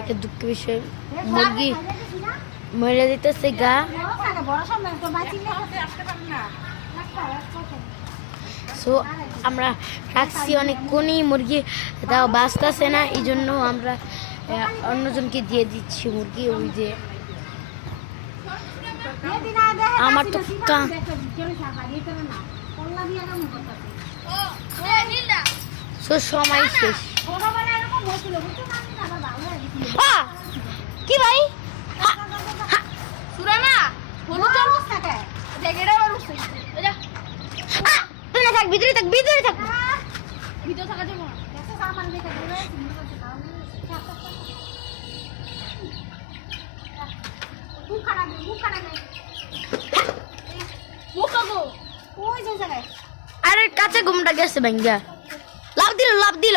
একটা দুঃখ বিষয় মুরগি মরে দিতেছে গা। সো আমরা রাখছি অনেকক্ষণই মুরগি, তাও বাঁচতেছে না, এই জন্য আমরা অন্যজনকে দিয়ে দিচ্ছি মুরগি। ওই যে আমার তো সময় শেষ। কি ভাই ভিতরে থাক, ভিতরে থাক, ভিতরে থাকা যাবো না। আরে কাছে ঘুমটা গেছে ভাঙ্গা, লাভ দিল লাভ দিল।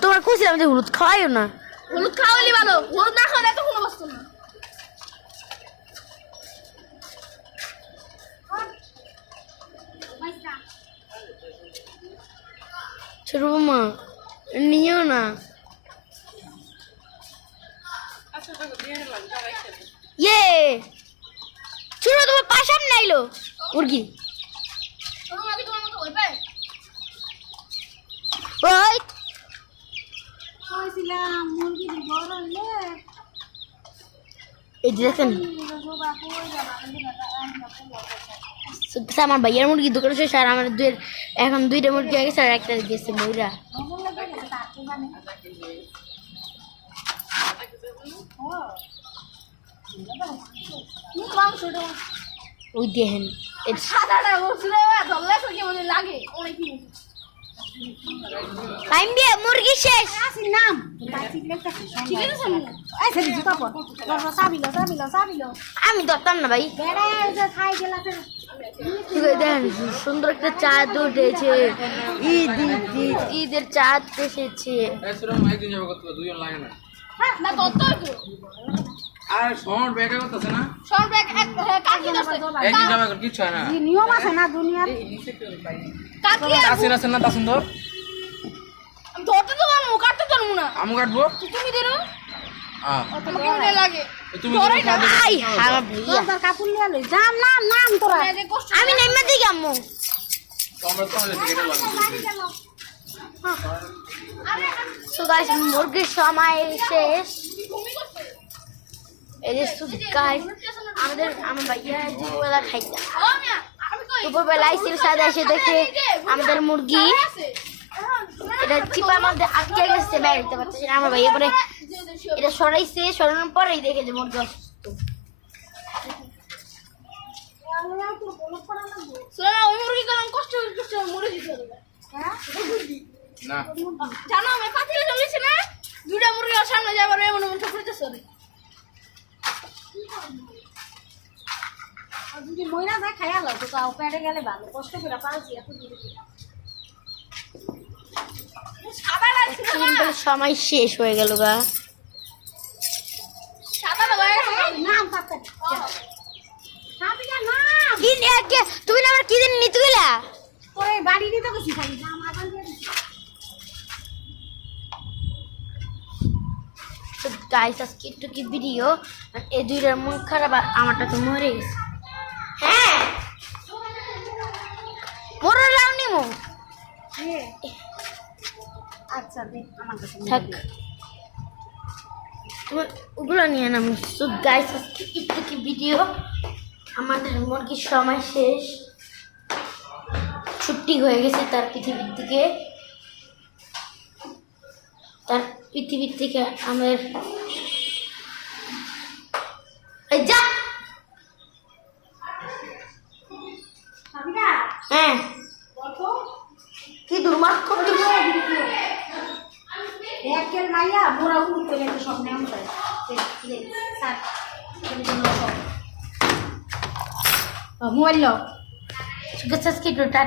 তোমার কইছিলাম যে হলুদ খাওয়াইও না, হলুদ খাওয়ালি ভালো, হলুদ না খাওয়ালে তো কোনো বস্তু না। ছোট মা নিও না, ইয়ে ছোট তোমার পাশাম নাইলো মুরগি। ওই দেখেন আমার ভাইয়ার মুরগি দোকান শেষ, আর আমার এখন দুইটা মুরগি হয়ে গেছে, আর একটা গেছে ময়রা। ওই দেখেন মুরগি শেষ। আমি ধরতাম না ভাই। সুন্দর একটা চাঁদ উঠেছে, ঈদের চাঁদ এসেছে। নিয়ম আছে না দুনিয়ার। ধরতে তো পারবো, কাটতে পারবো না। আমি কাটবো, তুমি দেন। আমি নেমে দিই আম্মু। মুরগির সময় শেষ। এই যে আমাদের আমার ভাইয়া দুপুরবেলা খাইতে, দুপুরবেলা আইসির সাথে এসে দেখে আমাদের মুরগি এটা চিপার মধ্যে আটকে গেছে, বেরোতে পারতেছে না। আমার ভাইয়া পরে এটা সরাইছে, সরানোর পরেই দেখে যে মুরগি অসুস্থ। জানো আমি পাতিলে চলেছি না, দুইটা মুরগি সামনে যাবার এমন এমন করতেছে। যদি ময়না যায় খাইয়া লো তো তাও পেটে গেলে ভালো, কষ্ট করে পালছি এত দূরে। সময় শেষ হয়ে গেল গা। তুমি না আমার কি দিন নিতে গেলা বাড়ি দিতে গেছি খালি গাইস। আজকে একটু কি ভিডিও, এই দুইটার মুখ খারাপ, আমারটা তো মরে গেছে। হ্যাঁ মরে লাও নিমো। আচ্ছা দেখ আমার কাছে থাক, তুমি ওগুলো নিয়ে নাম। তো গাইস আজকে একটু কি ভিডিও, আমাদের মুরগির সময় শেষ, ছুটি হয়ে গেছে তার পৃথিবীর থেকে। তার পৃথিবীর থেকে আমাদের যা। হ্যাঁ কি দুর্মার্গ একের মাইয়া মোরা উঠতে গেলে সব নেম করে স্যার মোবাইল Sudah saya